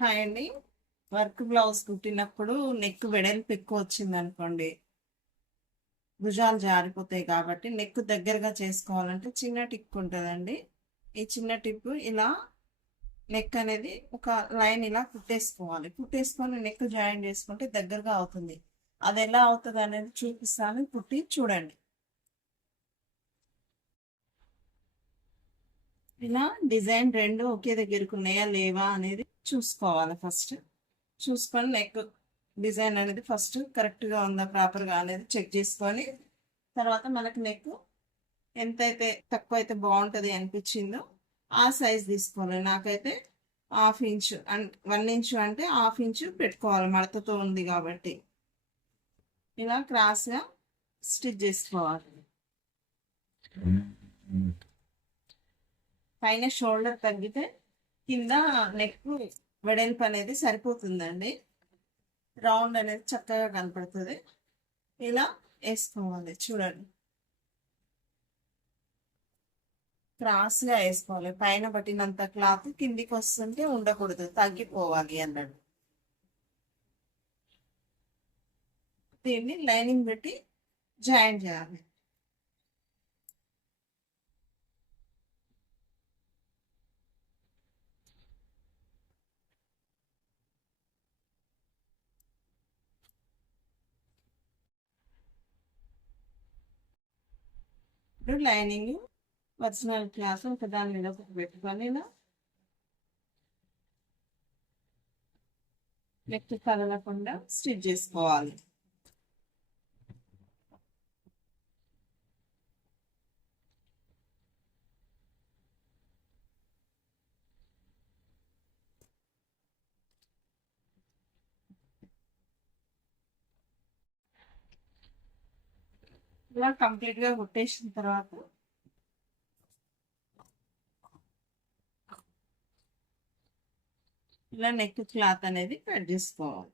Hi అండి. Work blouse కుట్టినప్పుడు neck వెడల్పు ఎక్కువ వచ్చింది అనుకోండి, భుజాలు జారిపోతాయి కాబట్టి నెక్ దగ్గరగా చేసుకోవాలంటే చిన్న టిప్ ఉంటుందండి. ఈ చిన్న టిప్ ఇలా నెక్ అనేది ఒక లైన్ ఇలా కుట్టేసుకోవాలి. కుట్టేసుకొని నెక్ జాయిన్ చేసుకుంటే దగ్గరగా అవుతుంది. అది ఎలా అవుతుంది అనేది చూపిస్తాను, కుట్టి చూడండి. ఇలా డిజైన్ రెండు ఒకే దగ్గరకు ఉన్నాయా లేవా అనేది చూసుకోవాలి. ఫస్ట్ చూసుకొని నెక్ డిజైన్ అనేది ఫస్ట్ కరెక్ట్గా ఉందా ప్రాపర్గా అనేది చెక్ చేసుకొని తర్వాత మనకు నెక్ ఎంతైతే తక్కువ అయితే బాగుంటుంది అనిపించిందో ఆ సైజ్ తీసుకోవాలి. నాకైతే హాఫ్ ఇంచ్ అండ్ 1 ఇంచ్ అంటే హాఫ్ ఇంచ్ పెట్టుకోవాలి, మడతతో ఉంది కాబట్టి. ఇలా క్రాస్గా స్టిచ్ చేసుకోవాలి. పైన షోల్డర్ తగ్గితే కింద నెక్ వెడల్పు అనేది సరిపోతుందండి. రౌండ్ అనేది చక్కగా కనపడుతుంది. ఇలా వేసుకోవాలి. చూడండి, క్రాస్గా వేసుకోవాలి. పైన పట్టినంత క్లాత్ కిందికి వస్తుంటే ఉండకూడదు, తగ్గిపోవాలి అన్నాడు. దీన్ని లైనింగ్ పెట్టి జాయిన్ చేయాలి. ఇప్పుడు లైనింగ్ ఒరిజినల్ క్లాత్ ఒక దాని మీద ఒకటి పెట్టుకొని ఇలా నెక్ కదలకుండా స్టిచ్ చేసుకోవాలి. ఇలా కంప్లీట్గా కుట్టేసిన తర్వాత ఇలా నెక్ క్లాత్ అనేది కట్ చేసుకోవాలి.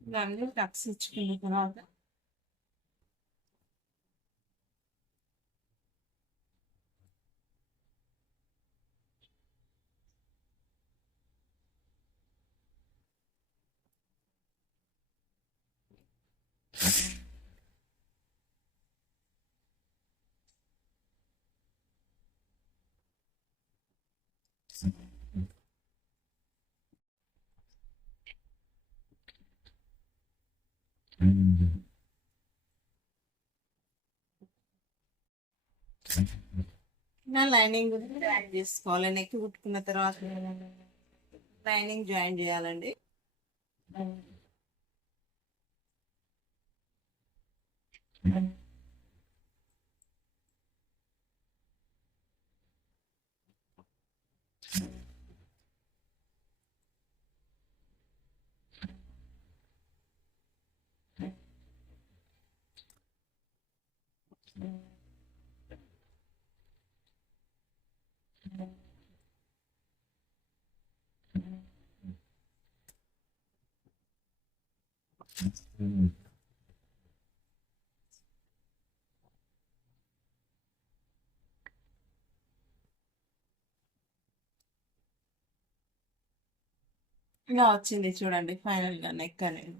ఇవన్నీ టక్స్ ఇచ్చుకున్న తర్వాత ఇలా లైనింగ్ జాయిన్ చేసుకోవాలి. నెక్ కుట్టుకున్న తర్వాత లైనింగ్ జాయిన్ చేయాలండి. ఇలా వచ్చింది చూడండి ఫైనల్ గా నెక్ అనేది.